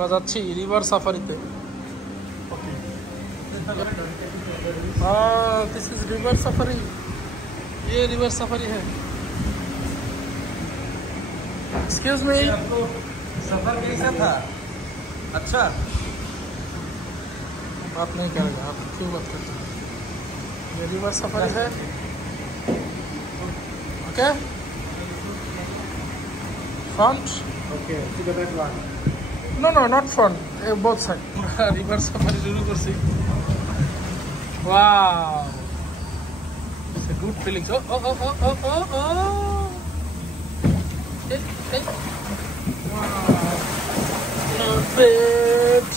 আমরা যাচ্ছি রিভার সাফারিতে। दिस इज रिवर सफारी, ये रिवर सफारी है। एक्सक्यूज मी, सफर कैसा था? अच्छा। बात नहीं करेगा आप, क्यों बात करते हैं? ये रिवर सफारी है। Okay front, okay to the back one. No no not front, both side. River safari शुरू करছি। Wow, it's a good feeling. Hey, hey. Wow, love it.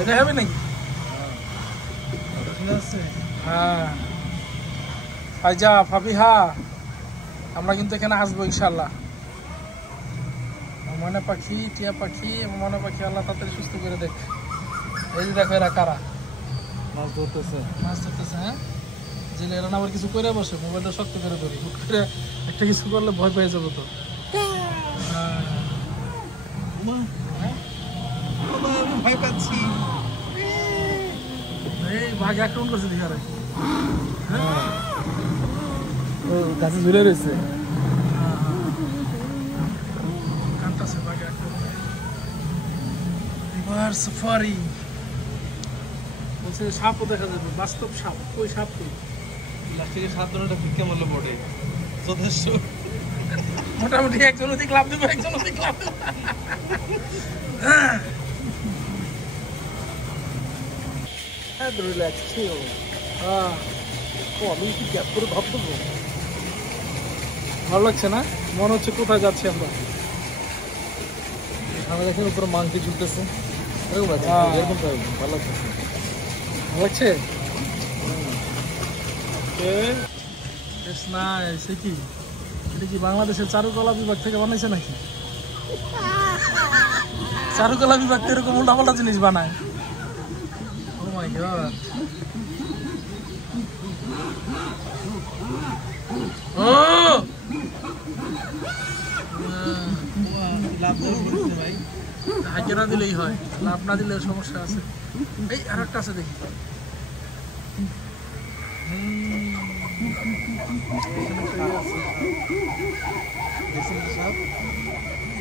এটা হবে নাকি? হ্যাঁ ফাইজা ফাবিহা, আমরা কিন্তু এখানে আসবো ইনশাল্লাহ। ময়না পাখি, টিয়া পাখি এবং ময়না পাখি আল্লাহ তাড়াতাড়ি সুস্থ করে দেখ। এই যে দেখো এরা কারা মাছ ধরতেছে, হ্যাঁ জেলে। এরা না আবার কিছু করে বসে, মোবাইলটা শক্ত করে ধরি, হুট করে একটা কিছু করলে ভয় পেয়ে যাবো তো। ভয় পাচ্ছি। এই বাঘ আক্রমণ করছে দিকে, গাছে ঝুলে রয়েছে। রিভার সাফারি বলছে সাপও দেখা যাবে, বাস্তব সাপ। কই সাপ কই? লাস্টে 7 জনটা ভিক্ষা মারলো বটে, যথেষ্ট। মোটামুটি একজন ওদিক লাভ দেবে, একজন ওদিক লাভ দেবে। রিল্যাক্স চিল। আমি কি গ্যাপ করে ভাব দেবো? ভালো লাগছে না? মনে হচ্ছে কোথায় যাচ্ছি আমরা। আমরা দেখেন উপরে মাংকি ঝুলতেছে, এরকম আছে, এরকম তো ভালো লাগছে। ভালো লাগছে? সে কি এটা কি বাংলাদেশের চারুকলা বিভাগ থেকে বানাইছে নাকি? চারুকলা বিভাগ তো এরকম উল্টাপাল্টা জিনিস বানায়। ও মাই গড। ও লাভ দেবো ভাই, হাইকে না দিলেই হয়, লাভ না দিলে সমস্যা আছে। এই আর একটা আছে দেখি।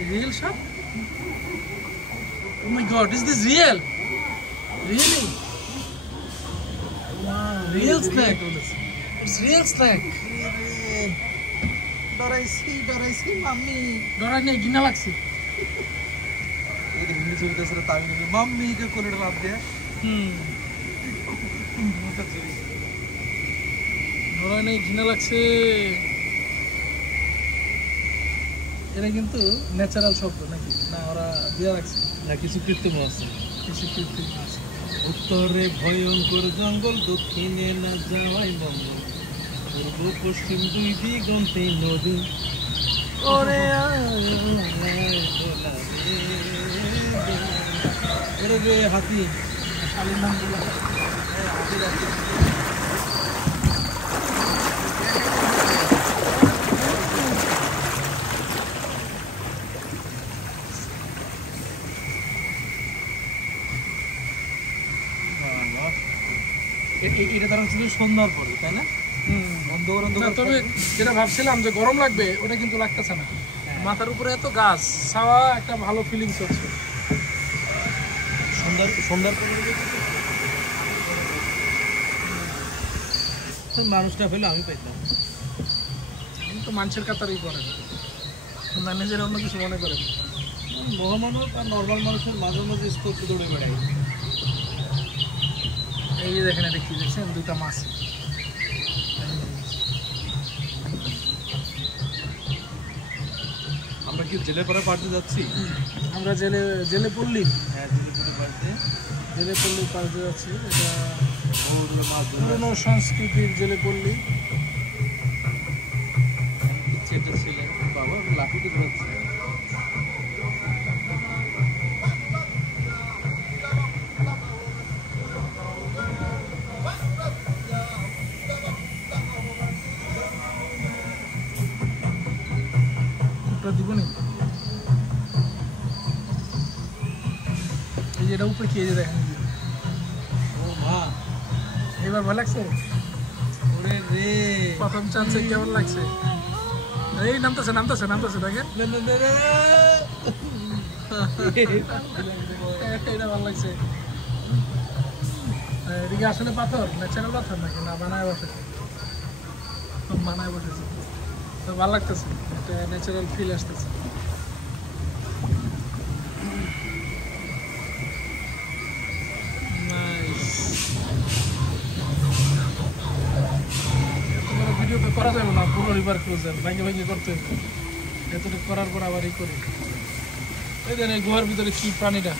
রিয়েল সাপ? Oh my god, is this real? Really? Wow, real snake. It's real snake. ডরাইছি মাম্মি। ডরাই নেই, ঘৃণা লাগছে। হিন্দি ছবিতে আসলে তামিল মাম্মি কে কোলে লাভ দিয়ে। ডরাই নেই, ঘৃণা লাগছে। এটা কিন্তু ন্যাচারাল শব্দ নাকি না ওরা দিয়ে রাখছে? না, কিছু কৃত্রিম আছে, কিছু কৃত্রিম আছে। উত্তরে ভয়ঙ্কর জঙ্গল, দক্ষিণে না যাওয়াই মঙ্গল, পূর্ব পশ্চিম 2 দিগন্তে নদী। ওরে ওরে রে হাতি, শালীর নাম গুলো এটা তারা শুধু সন্ধ্যার পরে, তাই না? তবে যেটা ভাবছিলাম যে গরম লাগবে ওটা কিন্তু লাগতেছে না। মাথার উপরে এত গাছ, ছাওয়া, একটা ভালো ফিলিংস হচ্ছে। সন্ধ্যার মানুষটা পেলে আমি পাইতাম। আমি তো মানুষের কাতারেই পড়ে না, নিজের অন্য কিছু মনে করেন। মহামানব আর নর্মাল মানুষের মাঝে মাঝে স্কোপ দৌড়ে বেড়াই। এই যে দেখেন, এটা কি দেখছেন? দুইটা মাছ। আমরা কি জেলেপাড়া পাড়তে যাচ্ছি? আমরা জেলে পল্লী, হ্যাঁ জেলেপাড়া পাড়তে, জেলে পল্লী পাড়তে যাচ্ছি। এটা মাছ পুরনো সংস্কৃতির জেলে পল্লী। ইচ্ছেটা ছিল বাবা লাফিতে ধরছে। দেখবো নি এই যে এটা উপরে খেয়ে দেখেন ও মা এবার ভালো লাগছে ওরে রে প্রথম চান্সে কেমন লাগছে এই নামতেছে নামতেছে নামতেছে দেখেন না না না না এটা ভালো লাগছে এদিকে আসলে পাথর ন্যাচারাল পাথর নাকি না বানায় বসেছে বানায় বসেছে তো ভালো লাগতেছে একটা ন্যাচারাল ফিল আসতেছে ভিডিও তো করা যাবে না পুরো রিভার ক্রুজার ভাঙে ভাঙে করতে হবে এতটুকু করার পর আবার এই করি এই দেন এই গুহার ভিতরে কি প্রাণীটা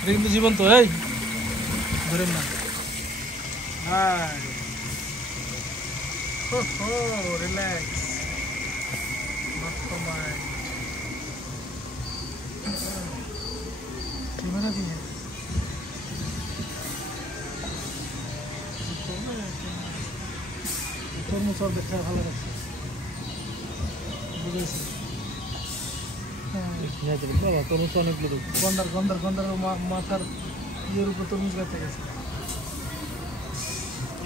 এটা কিন্তু জীবন্ত এই ধরেন না হাই হো relax not for my camera দিয়ে কর্মচার দেখা ভালো লাগছে বুঝেছি বাবা তরমুজ অনেকগুলো দেখছি গন্ডার গন্ডার গন্ডার মাথার ইয়ের উপর তরমুজ গাছে গেছে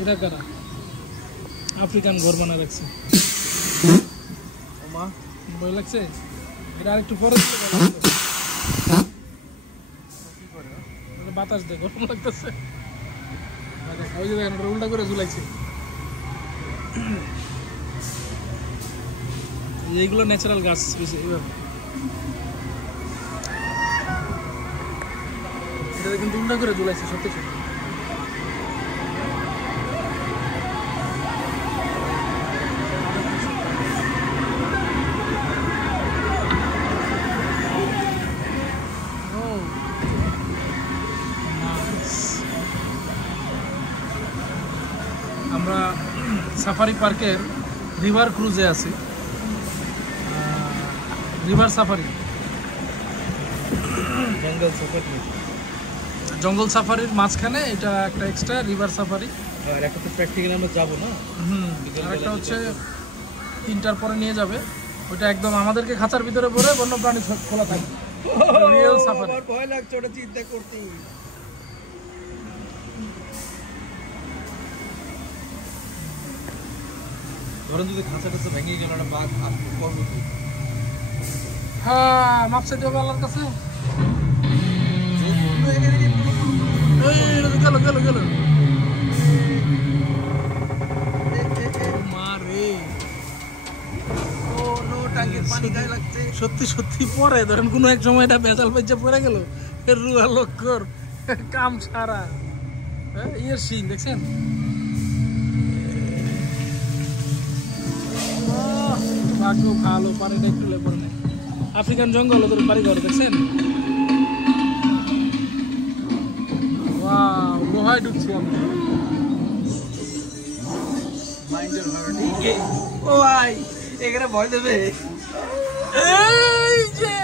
এটা কারা আফ্রিকান ঘর বানা রাখছে ও মা ভয় লাগছে এটা আরেকটু পরে দিলে ভালো লাগতো। এটা বাতাস দেয় গরম লাগতেছে ওই যে দেখেন ওটা উল্টা করে ঝুলাইছে এইগুলো ন্যাচারাল গাছ এইভাবে এটা কিন্তু উল্টা করে ঝুলাইছে সত্যি সত্যি আমরা সাফারি পার্কের রিভার ক্রুজে আছি রিভার সাফারি জঙ্গল সাফারি জঙ্গল সাফারির মাঝখানে এটা একটা এক্সট্রা রিভার সাফারি আর একটা তো প্র্যাকটিক্যালি আমরা যাবো না আর একটা হচ্ছে 3টার পরে নিয়ে যাবে ওটা একদম আমাদেরকে খাঁচার ভিতরে পরে বন্যপ্রাণী খোলা থাকবে রিয়েল সাফারি আমার ভয় লাগছে ওটা চিন্তা করতে ধরেন যদি খাঁচা টাচা ভেঙে গেল একটা বাঘ আসবে করবো কি হ্যাঁ মাপসে দেবে আল্লাহর কাছে এই গেল গেল গেল মারে ও নো টাঙ্গের পানি গায়ে লাগছে সত্যি সত্যি পরে ধরেন কোনো এক সময় এটা বেজাল বেজা পড়ে গেল রুয়া লক্কর কাম সারা ইয়ের সিন দেখছেন ভাগ্য ভালো পানিটা একটু লেপর নেই আফ্রিকান জঙ্গল ওদের বাড়ি ঘর দেখছেন ওয়াও লোহায় ঢুকছি আমরা মাইন্ডের হার্ট ও ভাই এখানে ভয় দেবে এই যে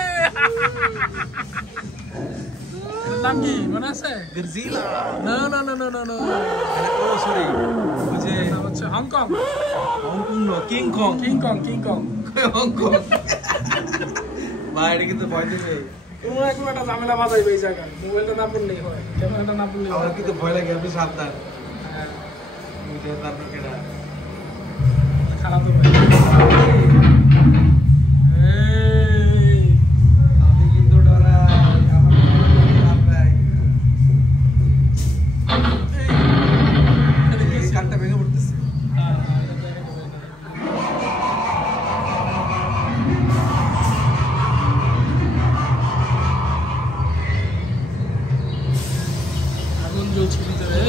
এর নাম কি মনে আছে গডজিলা না না না না না না ও সরি ওই যে নাম হচ্ছে Hong Kong Hong Kong no King Kong King Kong King Kong Hong Kong ভাই এটা কিন্তু ভয় দেবে কোনো একটা ঝামেলা বাজাইবে এই জায়গায় মোবাইলটা না পড়লেই হয় ক্যামেরাটা না পড়লেই আমার হয় কিন্তু ভয় লাগে আপনি সাবধান হ্যাঁ, বুঝে তারপর কেনা খারাপ তো ভাই এই আমি কিন্তু ডরাই আমার ডরাই এই কানটা ভেঙে পড়তেছে আগুন জ্বলছে ভিতরে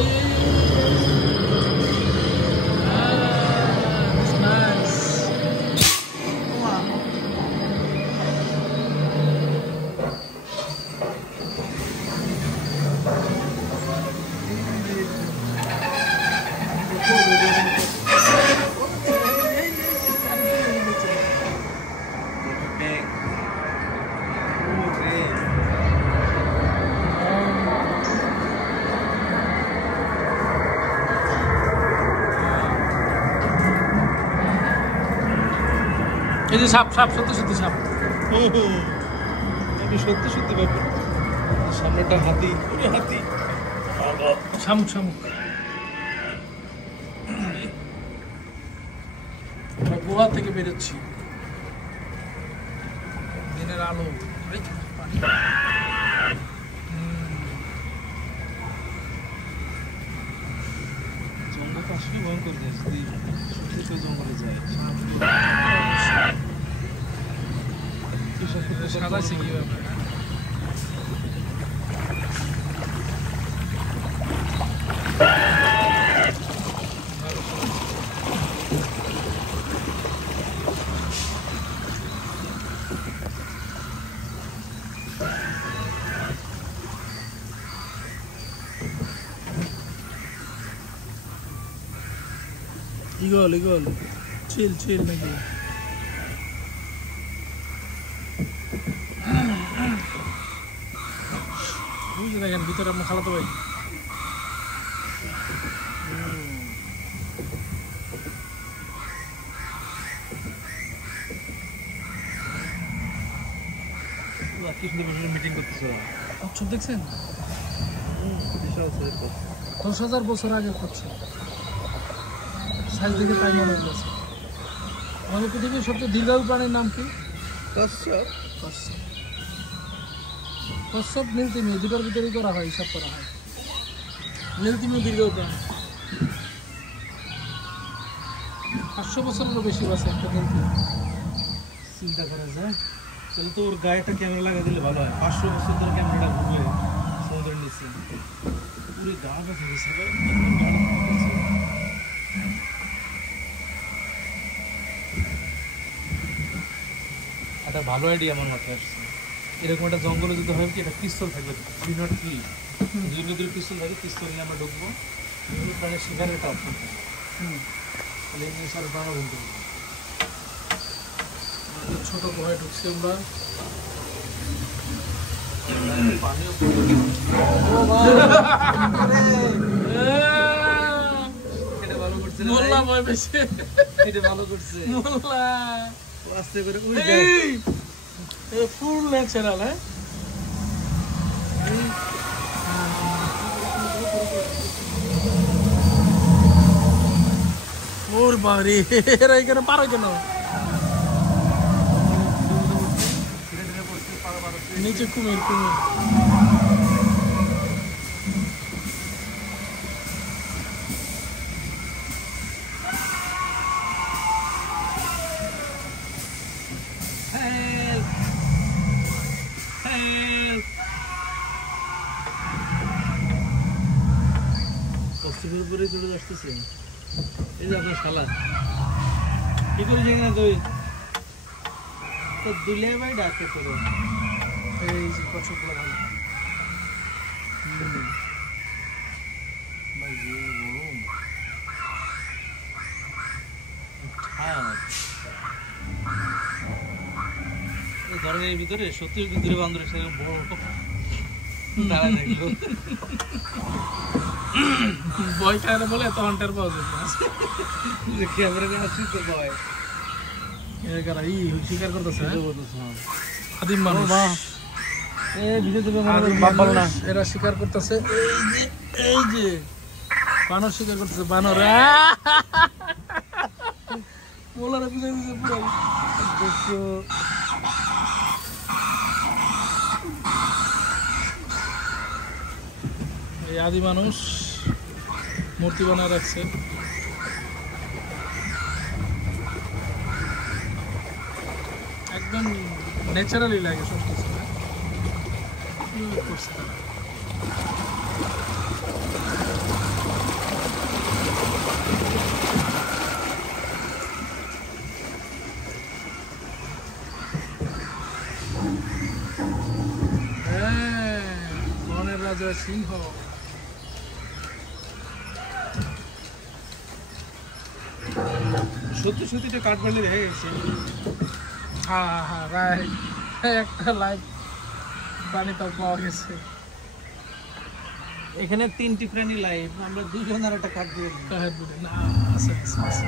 নাইস এই যে সাপ সাপ সত্যি সত্যি সাপ আমি সত্যি সত্যি ব্যাপার সামনেটা হাতি ওরে হাতি শামুক শামুক আমরা গোয়া থেকে বেরোচ্ছি দিনের আলো এই, পানি। জঙ্গল তো আসলে ভয়ঙ্কর দেশ যদি সত্যি তো জঙ্গলে যায় সাদাইছে কিভাবে ইগল ইগল চিল চিল নাকি বুঝে দেখেন ভিতরে আপনার খালাতো ভাই কি সুন্দর বসে মিটিং করতেছো কচ্ছপ দেখছেন বিশাল সাইজ 10,000 বছর আগে কচ্ছপ সাইজ দেখে তাই মনে হয়েছে আমাদের পৃথিবীর সবচেয়ে দীর্ঘায়ু প্রাণীর নাম কি কচ্ছপ কচ্ছপ কচ্ছপ নীলতিমি দুটোর ভিতরেই করা হয় হিসাব করা হয় নীলতিমি দীর্ঘায়ু প্রাণী 500 বছরেরও বেশি বাঁচে একটা নীলতিমি চিন্তা করা যায় তাহলে তো ওর গায়ে একটা ক্যামেরা লাগা দিলে ভালো হয় 500 বছর ধরে ক্যামেরাটা ঘুরবে সমুদ্রের নিচে পুরো গা ব্যথা গেছে একটা ভালো আইডিয়া আমার মাথায় আসছে এরকম একটা জঙ্গলে যদি হয় কি একটা পিস্তল থাকবে থ্রি নট থ্রি দুই ভিতরে পিস্তল থাকে পিস্তল নিয়ে আমরা ঢুকবো প্রাণের শিকারের একটা অপশন থাকে তাহলে এই জিনিস আরো প্রাণ বলতে পারবো ছোট গুহায় ঢুকছি আমরা এটা ভালো করছে মোল্লা ভয় পেয়েছে এটা ভালো করছে মোল্লা আস্তে করে উই ফুল ন্যাচারাল হ্যাঁ ওর বাড়ি এরা এখানে পারো কেন নিচে কুমির কুমির কষ্টের উপরে চলে আসতেছে এই যে আপনার শালা কি করেছি না তুই তো দুলে ভাই ডাকে তোর এই যে কচ্ছপগুলো ভালো ভাই যে গরম এই ধরনের ভিতরে সত্যি দূরে বান্ধবের সাথে বড় দাঁড়ায় থাকলো ভয় খায় না বলে তখন টের পাওয়া যাবে যে ক্যামেরা আসছে তো ভয় এরা ই শিকার করতেছে আদিম মা মানুষ এই ভিডিও দেবে আদিম বাপ ভালো না মানুষ, এরা শিকার করতেছে এই যে বানর শিকার করতেছে বানর মোলারা পিছনে পিছনে পুরো দেখছো এই আদি মানুষ মূর্তি বানায় রাখছে একদম ন্যাচারালি লাগে সব কিছু করছে তারা বনের রাজা সিংহ সত্যি সত্যি তো কাঠ বাড়লে হয়ে গেছে হ্যাঁ হ্যাঁ রাইট একটা লাইভ প্রাণী তো পাওয়া গেছে এখানে 3টি প্রাণী লাইভ আমরা দুজন আর একটা কাঠ দিয়ে দিই না আছে আছে আছে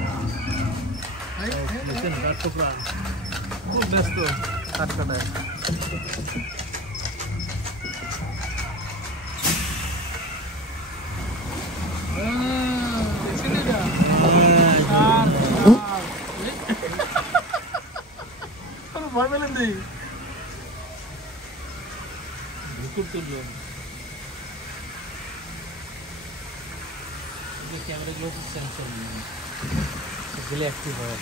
দেখেন কাঠ টুকরা খুব ব্যস্ত কাঠ কাটায়। দেখছেন এটা? কাঠ, কাঠ। কোনো ভয় পেলেন নেই? ঢুকুর তুললো ক্যামেরাগুলো হচ্ছে সেন্সর গেলে অ্যাক্টিভ হয়।